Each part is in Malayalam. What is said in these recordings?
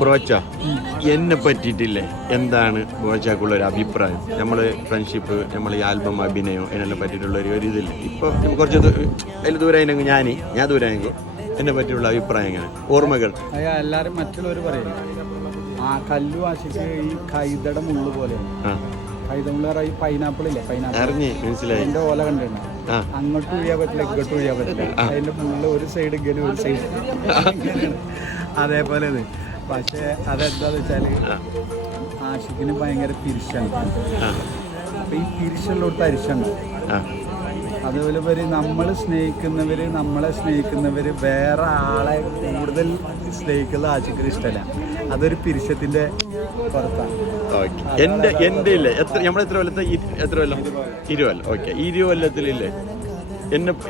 ബ്രോച്ച എന്നെ പറ്റിയിട്ടില്ലേ എന്താണ് ബ്രോച്ചാക്കുള്ള ഒരു അഭിപ്രായം? നമ്മൾ ഫ്രണ്ട്ഷിപ്പ്, നമ്മൾ ഈ ആൽബം അഭിനയം ഇതിനെല്ലാം പറ്റിയിട്ടുള്ള ഒരു ഇതില്ല. ഇപ്പോൾ കുറച്ച് അതിൽ ദൂരമായെങ്കിൽ ഞാൻ ദൂരമായെങ്കിൽ എന്നെ പറ്റിയുള്ള അഭിപ്രായം എങ്ങനെ? ഓർമ്മകൾ എല്ലാവരും മറ്റുള്ളവർ പറയും ആ കല്ലു ആശിക്ക് ഈ കൈതട മുള്ളു പോലെയാണ്. കൈത മുള്ള ഈ പൈനാപ്പിൾ ഇല്ലേ, മനസ്സിലായി. അതിന്റെ ഓല കണ്ടിട്ടുണ്ട്. അങ്ങോട്ട് ഒഴിയാൻ പറ്റില്ല, ഇങ്ങോട്ട് ഒഴിയാൻ പറ്റില്ല. അതിന്റെ മുള്ള ഒരു സൈഡ് ഇങ്ങനെ, ഒരു സൈഡ് അതേപോലെ. പക്ഷെ അതെന്താന്ന് വെച്ചാല് ആഷിക്കിന് ഭയങ്കര പിരിശാണ്. അപ്പൊ ഈ പിരിശുള്ളോട്ട് അരിശുണ്ട്. അതുപോലെ നമ്മളെ സ്നേഹിക്കുന്നവര് വേറെ ആളെ കൂടുതൽ സ്നേഹിക്കുന്നത് ആഷിക്കിന് ഇഷ്ടമല്ല. അതൊരു പിരിശത്തിന്റെ പുറത്താണ്. എന്റെ ഇല്ലേ എത്ര കൊല്ലത്തെ 20 കൊല്ലം. ഓക്കെ, 20 കൊല്ലത്തിലില്ലേ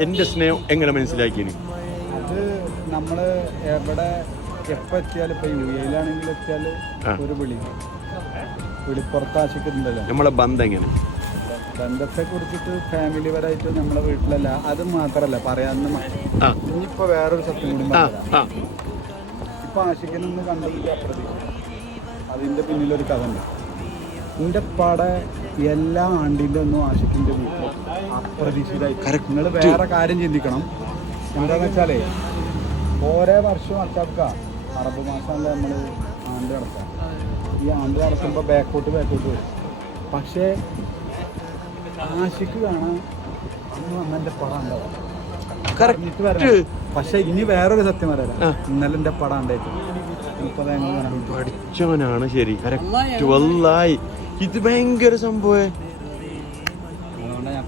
എന്റെ സ്നേഹം എങ്ങനെ മനസ്സിലാക്കിന്? അത് നമ്മള് എവിടെ എപ്പോൾ എത്തിയാലും ഇപ്പൊ UAE-ലാണെങ്കിൽ എത്തിയാല് ഒരു വിളിപ്പുറത്ത് ആശിക്കുന്നുണ്ടല്ലോ. നമ്മളെ ബന്ധം എങ്ങനെ? ബന്ധത്തെ കുറിച്ചിട്ട് ഫാമിലി പരമായിട്ട് നമ്മളെ വീട്ടിലല്ല. അത് മാത്രല്ല പറയാന്ന്. ഇനിയിപ്പോ വേറൊരു സത്യം കൂടി പറയാം. ഇപ്പൊ ആഷിക്കിനൊന്ന് കണ്ടതിന്റെ അപ്രതീക്ഷ, അതിന്റെ പിന്നിലൊരു കഥ ഉണ്ട്. എൻ്റെ പടെ എല്ലാ ആണ്ടിൻ്റെ ഒന്നും ആഷിക്കിൻ്റെ വീട്ടിൽ അപ്രതീക്ഷിതമായിട്ട്. നിങ്ങൾ വേറെ കാര്യം ചിന്തിക്കണം. എന്താണെന്ന് വെച്ചാലേ ഓരോ വർഷവും അച്ചാക്ക അറബ് മാസമല്ല നമ്മൾ ആണ്ട് നടത്താം. ഈ ആണ്ട് നടത്തുമ്പോൾ ബാക്കോട്ട് വരും. പക്ഷേ ആഷിക്ക് കാണാൻ അന്ന് വന്നെൻ്റെ പടം ഉണ്ടാവും. പക്ഷെ ഇനി വേറൊരു സത്യം പറയാം. ഇന്നലെ എൻ്റെ പടം ഉണ്ടായിട്ട് പഠിച്ചവനാണ്. ശരി, കറക്റ്റ്. വല്ലായി ഇത് ഭയങ്കര സംഭവം. അതുകൊണ്ടാണ് ഞാൻ